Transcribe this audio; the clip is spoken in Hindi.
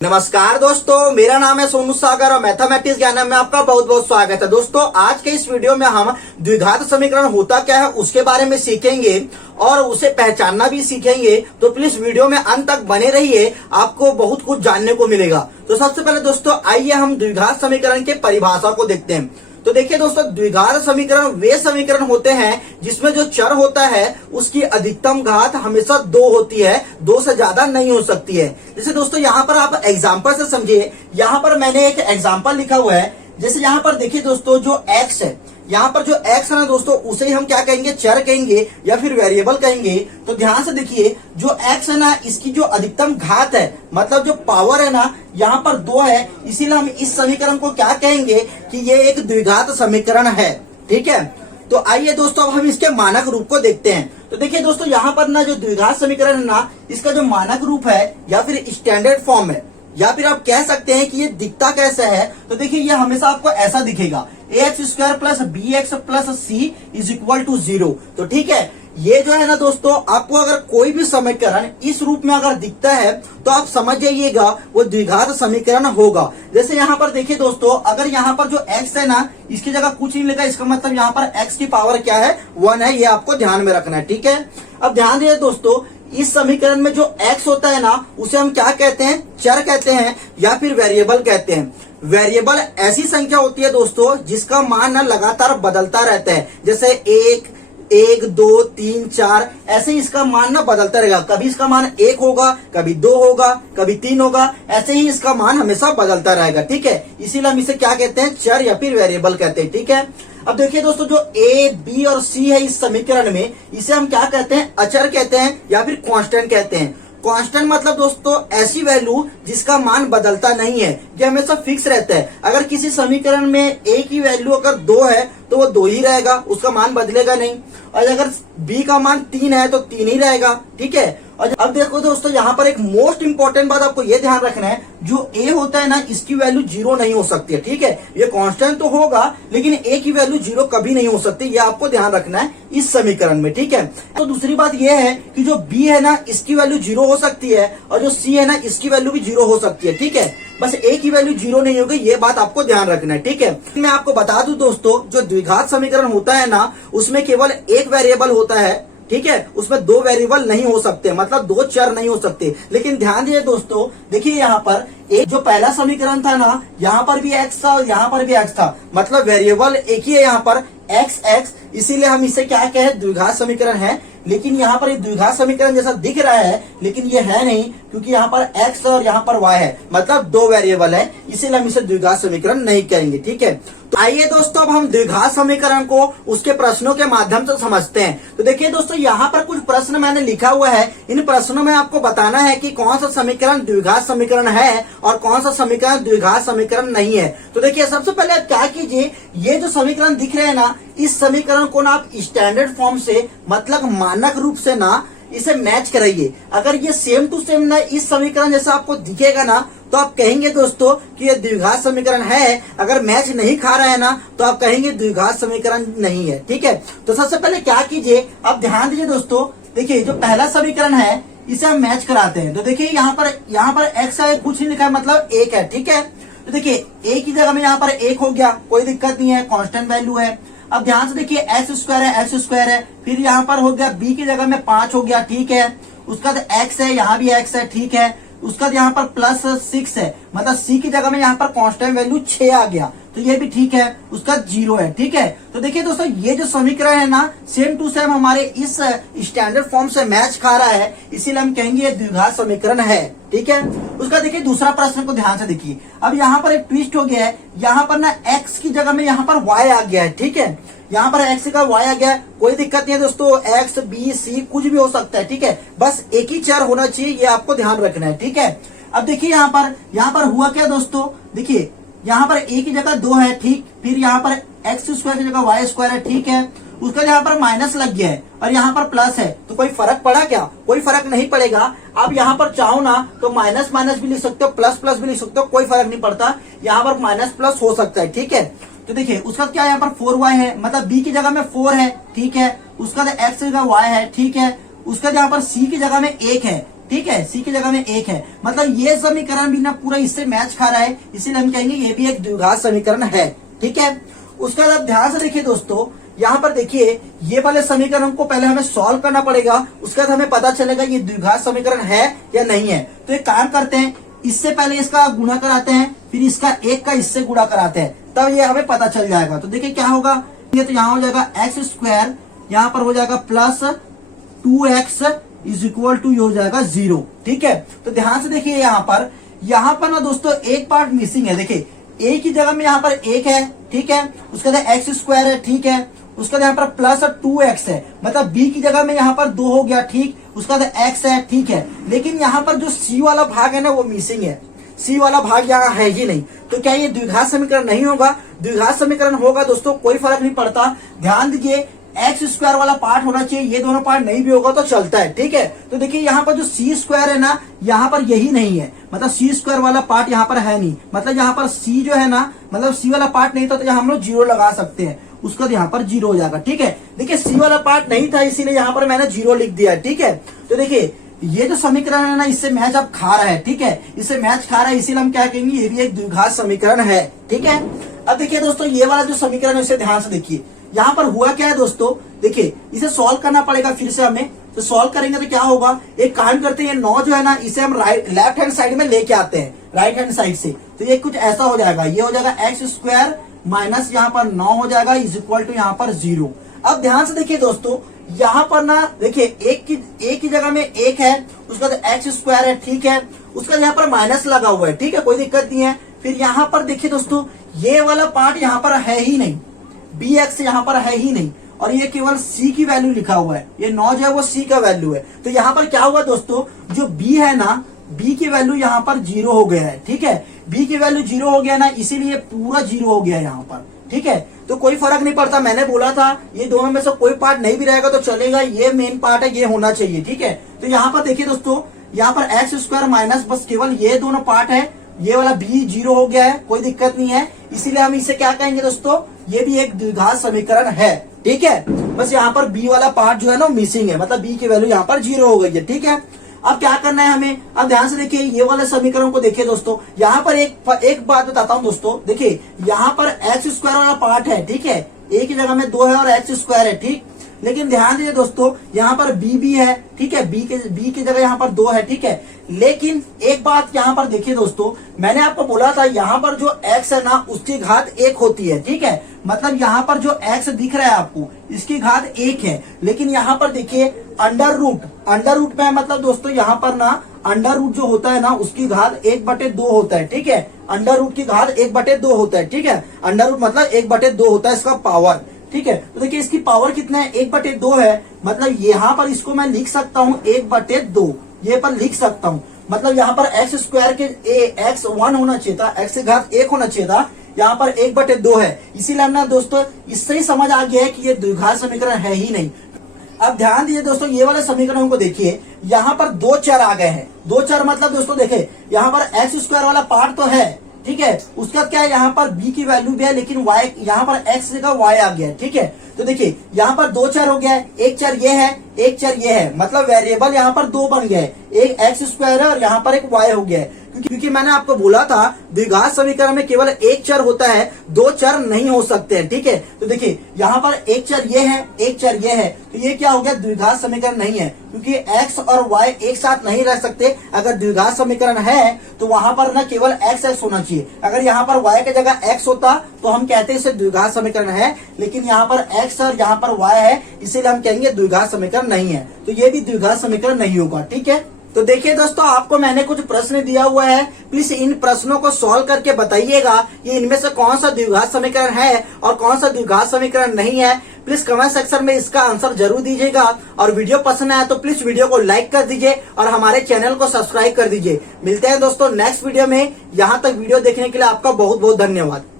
नमस्कार दोस्तों, मेरा नाम है सोनू सागर और मैथमेटिक्स ज्ञान में आपका बहुत बहुत स्वागत है। दोस्तों, आज के इस वीडियो में हम द्विघात समीकरण होता क्या है उसके बारे में सीखेंगे और उसे पहचानना भी सीखेंगे। तो प्लीज वीडियो में अंत तक बने रहिए, आपको बहुत कुछ जानने को मिलेगा। तो सबसे पहले दोस्तों आइए हम द्विघात समीकरण के परिभाषा को देखते हैं। तो देखिए दोस्तों, द्विघात समीकरण वे समीकरण होते हैं जिसमें जो चर होता है उसकी अधिकतम घात हमेशा 2 होती है, 2 से ज्यादा नहीं हो सकती है। जैसे दोस्तों यहाँ पर आप एग्जांपल से समझिए, यहाँ पर मैंने एक एग्जांपल लिखा हुआ है। जैसे यहाँ पर देखिए दोस्तों, जो x है, यहाँ पर जो x है ना दोस्तों, उसे ही हम क्या कहेंगे, चर कहेंगे या फिर वेरिएबल कहेंगे। तो ध्यान से देखिए, जो x है ना, इसकी जो अधिकतम घात है, मतलब जो पावर है ना, यहाँ पर 2 है, इसीलिए हम इस समीकरण को क्या कहेंगे कि ये एक द्विघात समीकरण है। ठीक है, तो आइए दोस्तों अब हम इसके मानक रूप को देखते हैं। तो देखिए दोस्तों, यहाँ पर ना जो द्विघात समीकरण है ना, इसका जो मानक रूप है या फिर स्टैंडर्ड फॉर्म है, या फिर आप कह सकते हैं कि ये दिखता कैसे है। तो देखिए, ये हमेशा आपको ऐसा दिखेगा, ax² plus bx plus c is equal to 0। तो ठीक है, ये जो है ना दोस्तों, आपको अगर कोई भी समीकरण इस रूप में अगर दिखता है तो आप समझ जाइएगा वो द्विघात समीकरण होगा। जैसे यहाँ पर देखिए दोस्तों, अगर यहाँ पर जो x है ना, इसकी जगह कुछ नहीं लिखा, इसका मतलब यहाँ पर x की पावर क्या है, 1 है। ये आपको ध्यान में रखना है। ठीक है, अब ध्यान दीजिए दोस्तों, इस समीकरण में जो x होता है ना, उसे हम क्या कहते हैं, चर कहते हैं या फिर वेरिएबल कहते हैं। वेरिएबल ऐसी संख्या होती है दोस्तों जिसका मान ना लगातार बदलता रहता है। जैसे 1, 2, 3, 4 ऐसे इसका मान ना बदलता रहेगा। कभी इसका मान 1 होगा, कभी 2 होगा, कभी 3 होगा, ऐसे ही इसका मान हमेशा बदलता रहेगा। ठीक है, इसीलिए हम इसे क्या कहते हैं, चर या फिर वेरिएबल कहते हैं। ठीक है, अब देखिए दोस्तों, जो a, b और c है इस समीकरण में, इसे हम क्या कहते हैं, अचर कहते हैं या फिर कांस्टेंट कहते हैं। कांस्टेंट मतलब दोस्तों ऐसी वैल्यू जिसका मान बदलता नहीं है, ये हमेशा फिक्स रहता है। अगर किसी समीकरण में a की वैल्यू अगर 2 है तो वो 2 ही रहेगा, उसका मान बदलेगा नहीं। और अगर b का मान 3 है तो 3 ही रहेगा। ठीक है, और अब देखो दोस्तों, यहाँ पर एक मोस्ट इंपॉर्टेंट बात आपको ये ध्यान रखना है, जो a होता है ना, इसकी वैल्यू 0 नहीं हो सकती है। ठीक है, ये कांस्टेंट तो होगा लेकिन a की वैल्यू 0 कभी नहीं हो सकती, ये आपको ध्यान रखना है इस समीकरण में। ठीक है, तो दूसरी बात ये है कि जो b है ना, इसकी वैल्यू 0 हो सकती है और जो c है ना, इसकी वैल्यू भी 0 हो सकती है। ठीक है, बस a की वैल्यू 0 नहीं होगी, ये बात आपको ध्यान रखना है। ठीक है, मैं आपको बता दूं दोस्तों, जो द्विघात समीकरण होता है ना, उसमें केवल एक वेरिएबल होता है। ठीक है, उसमें 2 वेरिएबल नहीं हो सकते, मतलब 2 चर नहीं हो सकते। लेकिन ध्यान दीजिए दोस्तों, देखिए यहाँ पर एक जो पहला समीकरण था ना, यहाँ पर भी x था और यहाँ पर भी x था, मतलब वेरिएबल एक ही है यहाँ पर, x, इसीलिए हम इसे क्या कहे, द्विघात समीकरण है। लेकिन यहाँ पर एक द्विघात समीकरण जैसा दिख रहा है, लेकिन ये है नहीं, क्योंकि यहाँ पर x और यहाँ पर y है, मतलब 2 वेरिएबल है, इसीलिए हम इसे द्विघात समीकरण नहीं कहेंगे। ठीक है, तो आइए दोस्तों अब हम द्विघात समीकरण को उसके प्रश्नों के माध्यम से समझते हैं। तो देखिए दोस्तों, यहाँ पर कुछ प्रश्न मैंने लिखा हुआ है। इन प्रश्नों में आपको बताना है कि कौन सा समीकरण द्विघात समीकरण है और कौन सा समीकरण द्विघात समीकरण नहीं है। तो देखिए, सबसे पहले आप क्या कीजिए, ये जो समीकरण दिख रहे हैं ना, इस समीकरण को ना आप स्टैंडर्ड फॉर्म से, मतलब मानक रूप से ना, इसे मैच कराइए। अगर ये सेम टू सेम ना इस समीकरण जैसा आपको दिखेगा ना, तो आप कहेंगे दोस्तों कि ये द्विघात समीकरण है। अगर मैच नहीं खा रहा है ना, तो आप कहेंगे द्विघात समीकरण नहीं है। ठीक है, तो सबसे पहले क्या कीजिए, अब ध्यान दीजिए दोस्तों, देखिए जो पहला समीकरण है इसे हम मैच कराते हैं। तो देखिए यहाँ पर x है, कुछ नहीं लिखा है, मतलब 1 है। ठीक है, तो देखिए a की जगह में यहाँ पर 1 हो गया, कोई दिक्कत नहीं है, कांस्टेंट वैल्यू है। अब ध्यान से देखिए, x² है, फिर यहाँ पर हो गया b की जगह में 5 हो गया। ठीक है, उसका बाद x है, यहाँ भी x है। ठीक है, उसका यहाँ पर प्लस 6 है, मतलब c की जगह में यहाँ पर कांस्टेंट वैल्यू 6 आ गया, तो ये भी ठीक है। उसका 0 है। ठीक है, तो देखिए दोस्तों, ये जो समीकरण है ना, सेम टू सेम हमारे इस स्टैंडर्ड फॉर्म से मैच खा रहा है, इसीलिए हम कहेंगे ये द्विघात समीकरण है। ठीक है, उसका देखिए दूसरा प्रश्न को ध्यान से देखिए। अब यहाँ पर एक ट्विस्ट हो गया है, यहाँ पर ना x की जगह में यहाँ पर y आ गया है। ठीक है, यहाँ पर x का y आ गया है, कोई दिक्कत नहीं है दोस्तों, x, b, c कुछ भी हो सकता है। ठीक है, बस एक ही चर होना चाहिए, ये आपको ध्यान रखना है। ठीक है, अब देखिए यहाँ पर हुआ क्या दोस्तों, देखिए यहाँ पर a की जगह 2 है। ठीक, फिर यहाँ पर x² की जगह y² है। ठीक है, उसका यहाँ पर माइनस लग गया है और यहाँ पर प्लस है, तो कोई फर्क पड़ा क्या, कोई फर्क नहीं पड़ेगा। आप यहाँ पर चाहो ना तो माइनस माइनस भी लिख सकते हो, प्लस प्लस भी लिख सकते हो, कोई फर्क नहीं पड़ता, यहाँ पर माइनस प्लस हो सकता है। ठीक है, तो देखिए उसका क्या यहाँ पर 4y है, मतलब b की जगह में 4 है। ठीक है, उसका x की जगह y है। ठीक है, उसका यहाँ पर c की जगह में 1 है, ठीक है, सी की जगह में 1 है, मतलब ये समीकरण भी ना पूरा इससे मैच खा रहा है, इसीलिए हम कहेंगे ये भी एक द्विघात समीकरण है। ठीक है, उसके बाद आप ध्यान से देखिए दोस्तों, यहाँ पर देखिए ये वाले समीकरण को पहले हमें सॉल्व करना पड़ेगा, उसके बाद हमें पता चलेगा ये द्विघात समीकरण है या नहीं है। तो एक काम करते हैं, इससे पहले इसका गुणा कराते हैं, फिर इसका 1 का इससे गुणा कराते हैं, तब ये हमें पता चल जाएगा। तो देखिए क्या होगा, ये तो यहाँ हो जाएगा एक्स स्क्वायर, यहाँ पर हो जाएगा plus 2x is equal to ये हो जाएगा 0। ठीक है, तो ध्यान से देखिए यहाँ पर ना दोस्तों एक पार्ट मिसिंग है। देखिए a की जगह में यहाँ पर 1 है, ठीक है, उसके बाद एक्स स्क्वायर है, ठीक है, उसके बाद यहाँ पर प्लस 2x है, मतलब b की जगह में यहाँ पर 2 हो गया, ठीक, उसका x है, ठीक है, लेकिन यहाँ पर जो c वाला भाग है ना वो मिसिंग है, c वाला भाग यहाँ है ही नहीं। तो क्या ये द्विघात समीकरण नहीं होगा? द्विघात समीकरण होगा दोस्तों, कोई फर्क नहीं पड़ता। ध्यान दीजिए एक्स स्क्वायर वाला पार्ट होना चाहिए, ये दोनों पार्ट नहीं भी होगा तो चलता है। ठीक है, तो देखिए यहाँ पर जो सी स्क्वायर है ना, यहाँ पर यही नहीं है, मतलब सी स्क्वायर वाला पार्ट यहाँ पर है नहीं, मतलब यहाँ पर सी जो है ना, मतलब सी वाला पार्ट नहीं था तो यहाँ हम लोग 0 लगा सकते हैं, उसका यहाँ पर 0 हो जाएगा। ठीक है, देखिए सी वाला पार्ट नहीं था इसीलिए यहाँ पर मैंने 0 लिख दिया। ठीक है, तो देखिए ये जो समीकरण है ना, इससे मैच अब खा रहा है। ठीक है, इससे मैच खा रहा है, इसीलिए हम क्या कहेंगे ये भी एक द्विघात समीकरण है। ठीक है, अब देखिए दोस्तों ये वाला जो समीकरण है इसे ध्यान से देखिए, यहाँ पर हुआ क्या है दोस्तों, देखिए इसे सॉल्व करना पड़ेगा फिर से हमें। तो सॉल्व करेंगे तो क्या होगा, एक काम करते हैं, 9 जो है ना इसे हम लेफ्ट हैंड साइड में लेके आते हैं, राइट हैंड साइड से, तो ये कुछ ऐसा हो जाएगा, ये हो जाएगा एक्स स्क्वायर माइनस यहाँ पर 9 हो जाएगा इज इक्वल टू यहाँ पर 0। अब ध्यान से देखिए दोस्तों, यहाँ पर ना देखिए एक की जगह में 1 है, उसका एक्स स्क्वायर है, ठीक है, उसका यहाँ पर माइनस लगा हुआ है, ठीक है, कोई दिक्कत नहीं है। फिर यहाँ पर देखिए दोस्तों ये वाला पार्ट यहाँ पर है ही नहीं, बी एक्स यहाँ पर है ही नहीं, और ये केवल c की वैल्यू लिखा हुआ है, ये 9 जो है वो c का वैल्यू है। तो यहाँ पर क्या हुआ दोस्तों, जो b है ना, b की वैल्यू यहाँ पर 0 हो गया है। ठीक है, b की वैल्यू 0 हो गया ना, इसीलिए पूरा 0 हो गया यहाँ पर। ठीक है, तो कोई फर्क नहीं पड़ता, मैंने बोला था ये दोनों में से कोई पार्ट नहीं भी रहेगा तो चलेगा, ये मेन पार्ट है, ये होना चाहिए। ठीक है, तो यहाँ पर देखिए दोस्तों, यहाँ पर एक्स स्क्वायर माइनस बस केवल ये दोनों पार्ट है, ये वाला b 0 हो गया है, कोई दिक्कत नहीं है, इसीलिए हम इसे क्या कहेंगे दोस्तों, ये भी एक द्विघात समीकरण है। ठीक है, बस यहाँ पर b वाला पार्ट जो है ना मिसिंग है, मतलब b की वैल्यू यहाँ पर 0 हो गई है। ठीक है, अब क्या करना है हमें, अब ध्यान से देखिए ये वाले समीकरण को देखिए दोस्तों, यहाँ पर एक बात बताता हूँ दोस्तों, देखिए यहाँ पर एक्स स्क्वायर वाला पार्ट है, ठीक है, a की जगह में 2 है और एक्स स्क्वायर है, ठीक, लेकिन ध्यान दीजिए दोस्तों यहाँ पर b भी है, ठीक है, b की जगह यहाँ पर 2 है, ठीक है, लेकिन एक बात यहाँ पर देखिए दोस्तों, मैंने आपको बोला था यहाँ पर जो x है ना उसकी घात 1 होती है। ठीक है, मतलब यहाँ पर जो x दिख रहा है आपको इसकी घात 1 है, लेकिन यहाँ पर देखिए अंडर रूट में है, मतलब दोस्तों यहाँ पर ना अंडर रूट जो होता है ना उसकी घात 1/2 होता है। ठीक है, अंडर रूट की घात 1/2 होता है। ठीक है, अंडर रूट मतलब 1/2 होता है इसका पावर। ठीक है, तो देखिए इसकी पावर कितना है, 1/2 है, मतलब यहाँ पर इसको मैं लिख सकता हूँ 1/2, ये पर लिख सकता हूँ, मतलब यहाँ पर एक्स स्क्वायर के एक्स 1 होना चाहिए था, एक्स की घात 1 होना चाहिए था, यहाँ पर 1/2 है, इसीलिए हमने दोस्तों इससे ही समझ आ गया है कि ये द्विघात समीकरण है ही नहीं। अब ध्यान दीजिए दोस्तों, ये वाले समीकरणों को देखिए, यहाँ पर 2 चर आ गए हैं, 2 चर मतलब दोस्तों देखिए यहाँ पर एक्स स्क्वायर वाला पार्ट तो है, ठीक है, उसके बाद क्या है यहाँ पर b की वैल्यू भी है, लेकिन y यहाँ पर x जगह y आ गया है। ठीक है, तो देखिए यहाँ पर 2 चर हो गया है, एक चर ये है, एक चर ये है, मतलब वेरिएबल यहाँ पर 2 बन गया है, एक एक्स स्क्वायर है और यहाँ पर एक y हो गया है, क्योंकि मैंने आपको बोला था द्विघात समीकरण में केवल एक चर होता है, 2 चर नहीं हो सकते हैं। ठीक है, तो देखिए यहाँ पर एक चर ये है, एक चर ये है, तो ये क्या हो गया, द्विघात समीकरण नहीं है, क्योंकि x और y एक साथ नहीं रह सकते। अगर द्विघात समीकरण है तो वहां पर ना केवल x होना चाहिए, अगर यहाँ पर y की जगह x होता तो हम कहते इसे द्विघात समीकरण है, लेकिन यहाँ पर x और यहाँ पर y है, इसीलिए हम कहेंगे द्विघात समीकरण नहीं है, तो ये भी द्विघात समीकरण नहीं होगा। ठीक है, तो देखिए दोस्तों, आपको मैंने कुछ प्रश्न दिया हुआ है, प्लीज इन प्रश्नों को सॉल्व करके बताइएगा कि इनमें से कौन सा द्विघात समीकरण है और कौन सा द्विघात समीकरण नहीं है। प्लीज कमेंट सेक्शन में इसका आंसर जरूर दीजिएगा, और वीडियो पसंद आया तो प्लीज वीडियो को लाइक कर दीजिए और हमारे चैनल को सब्सक्राइब कर दीजिए। मिलते हैं दोस्तों नेक्स्ट वीडियो में, यहाँ तक वीडियो देखने के लिए आपका बहुत बहुत धन्यवाद।